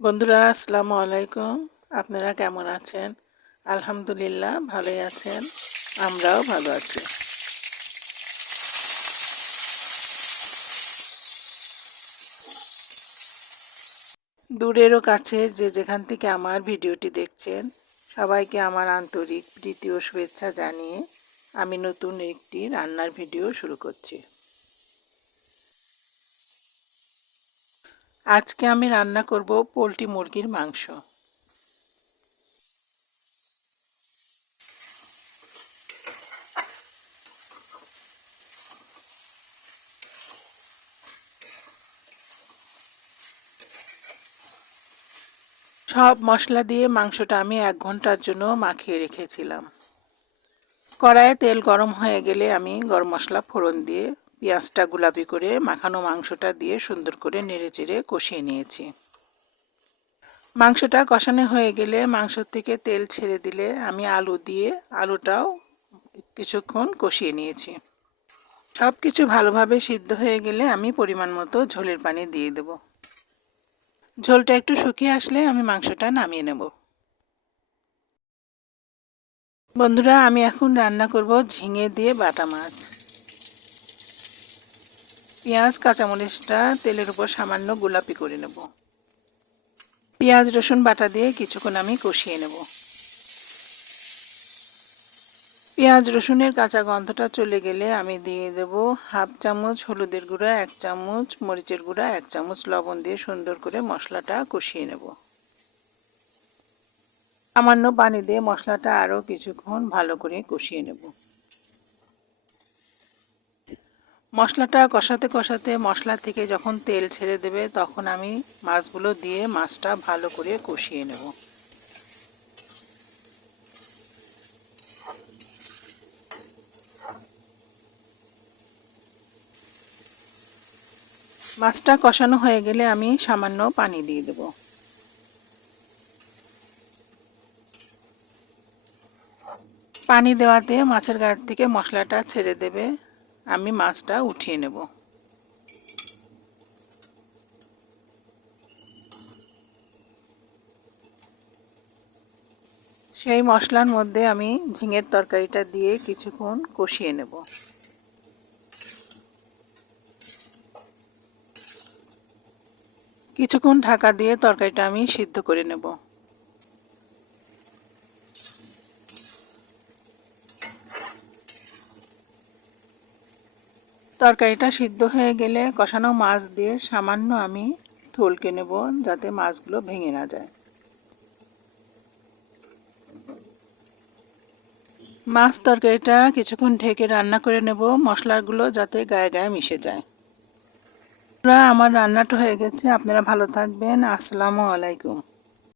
বন্ধুরা, আসসালামু আলাইকুম। আপনারা কেমন আছেন? আলহামদুলিল্লাহ, ভালোই আছেন। আমরাও ভালো আছি। দূরেরও কাছে যে যেখান থেকে আমার ভিডিওটি দেখছেন, সবাইকে আমার আন্তরিক প্রীতি ও শুভেচ্ছা জানিয়ে আমি নতুন একটি রান্নার ভিডিও শুরু করছি। আজকে আমি রান্না করব পোলট্রি মুরগির মাংস। সব মশলা দিয়ে মাংসটা আমি এক ঘণ্টার জন্য মাখিয়ে রেখেছিলাম। কড়াইয়ে তেল গরম হয়ে গেলে আমি গরম মশলা ফোড়ন দিয়ে পেঁয়াজটা গোলাপি করে মাখানো মাংসটা দিয়ে সুন্দর করে নেড়ে চেড়ে কষিয়ে নিয়েছি। মাংসটা কষানো হয়ে গেলে মাংস থেকে তেল ছেড়ে দিলে আমি আলু দিয়ে আলুটাও কিছুক্ষণ কষিয়ে নিয়েছি। সব কিছু ভালোভাবে সিদ্ধ হয়ে গেলে আমি পরিমাণ মতো ঝোলের পানি দিয়ে দেব। ঝোলটা একটু শুকিয়ে আসলে আমি মাংসটা নামিয়ে নেব। বন্ধুরা, আমি এখন রান্না করব ঝিঙে দিয়ে বাটা মাছ। পেঁয়াজ, কাঁচামরিচটা তেলের উপর সামান্য গোলাপি করে নেব। পেঁয়াজ, রসুন বাটা দিয়ে কিছুক্ষণ আমি কষিয়ে নেব। পেঁয়াজ, রসুনের কাঁচা গন্ধটা চলে গেলে আমি দিয়ে দেব হাফ চামচ হলুদের গুঁড়া, এক চামচ মরিচের গুঁড়া, এক চামচ লবণ দিয়ে সুন্দর করে মশলাটা কষিয়ে নেব। সামান্য পানি দিয়ে মশলাটা আরও কিছুক্ষণ ভালো করে কষিয়ে নেব। মশলাটা কষাতে কষাতে মশলা থেকে যখন তেল ছেড়ে দেবে, তখন আমি মাছগুলো দিয়ে মাছটা ভালো করে কষিয়ে নেব। মাছটা কষানো হয়ে গেলে আমি সামান্য পানি দিয়ে দেব। পানি দেওয়াতে মাছের গায়ের থেকে মশলাটা ছেড়ে দেবে। আমি মাছটা উঠিয়ে নেব। সেই মশলার মধ্যে আমি ঝিঙের তরকারিটা দিয়ে কিছুক্ষণ কষিয়ে নেব। কিছুক্ষণ ঢাকা দিয়ে তরকারিটা আমি সিদ্ধ করে নেব। তরকারিটা সিদ্ধ হয়ে গেলে কষানো মাছ দিয়ে সামান্য আমি থলকে নেব যাতে মাছগুলো ভেঙে না যায়। মাছ তরকারিটা কিছুক্ষণ ঢেকে রান্না করে নেব, মশলাগুলো যাতে গায়ে গায়ে মিশে যায়। আমার রান্নাটা হয়ে গেছে। আপনারা ভালো থাকবেন। আসসালামু আলাইকুম।